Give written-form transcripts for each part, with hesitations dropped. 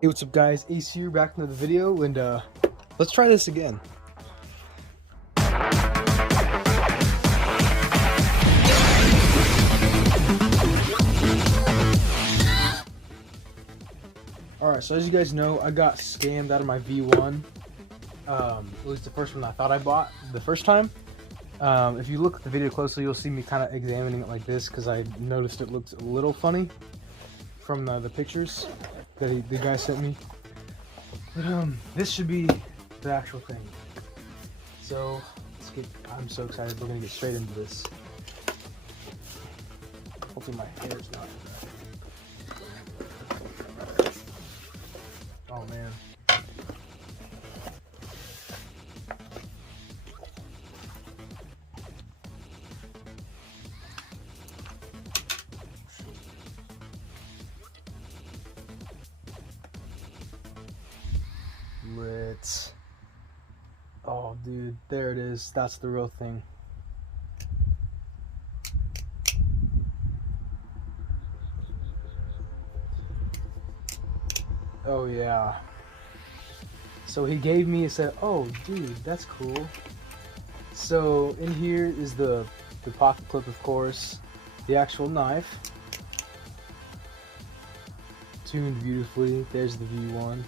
Hey, what's up guys, Ace here, back into the video, and let's try this again. Alright, so as you guys know, I got scammed out of my V1. At least the first one I thought I bought the first time. If you look at the video closely, you'll see me kind of examining it like this, because I noticed it looked a little funny from the pictures that the guy sent me. But this should be the actual thing. So I'm so excited. We're gonna get straight into this. Hopefully my hair's not. Oh man. Let's. Oh, dude, there it is. That's the real thing. Oh yeah. So he gave me, he said, "Oh, dude, that's cool." So in here is the pocket clip, of course, the actual knife, tuned beautifully. There's the V1.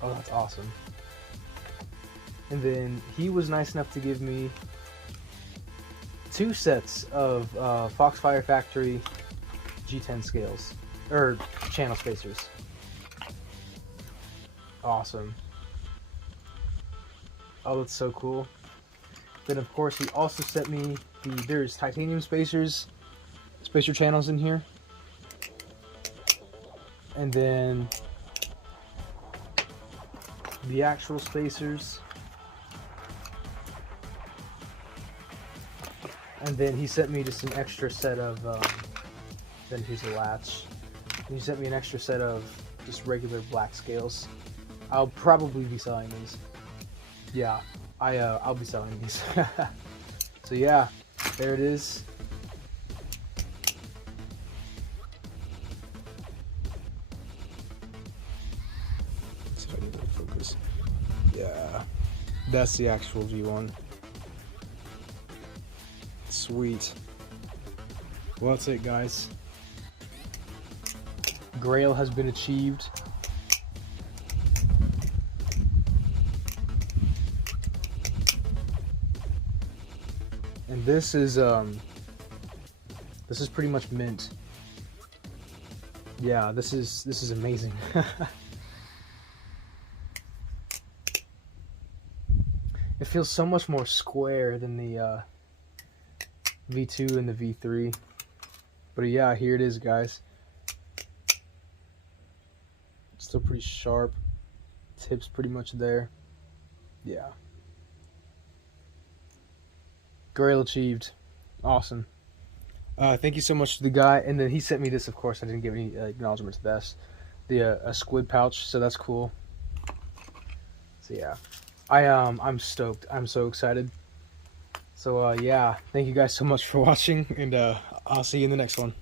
Oh, that's awesome. And then he was nice enough to give me 2 sets of Foxfire Factory G10 scales, or channel spacers. Awesome. Oh, that's so cool. Then of course he also sent me there's titanium spacers, spacer channels in here. And then the actual spacers. And then he sent me just an extra set of, then here's the latch. And he sent me an extra set of just regular black scales. I'll probably be selling these. Yeah, I'll be selling these. So yeah, there it is. So I need to focus. Yeah, that's the actual V1. Sweet. Well, that's it, guys. Grail has been achieved. And this is pretty much mint. Yeah, this is amazing. It feels so much more square than the V2 and the V3. But yeah, here it is, guys. Still pretty sharp. Tip's pretty much there. Yeah. Grail achieved. Awesome. Thank you so much to the guy. And then he sent me this, of course. I didn't give any acknowledgement to this. A squid pouch, so that's cool. So yeah. I'm stoked. I'm so excited. So yeah, thank you guys so much for watching, and I'll see you in the next one.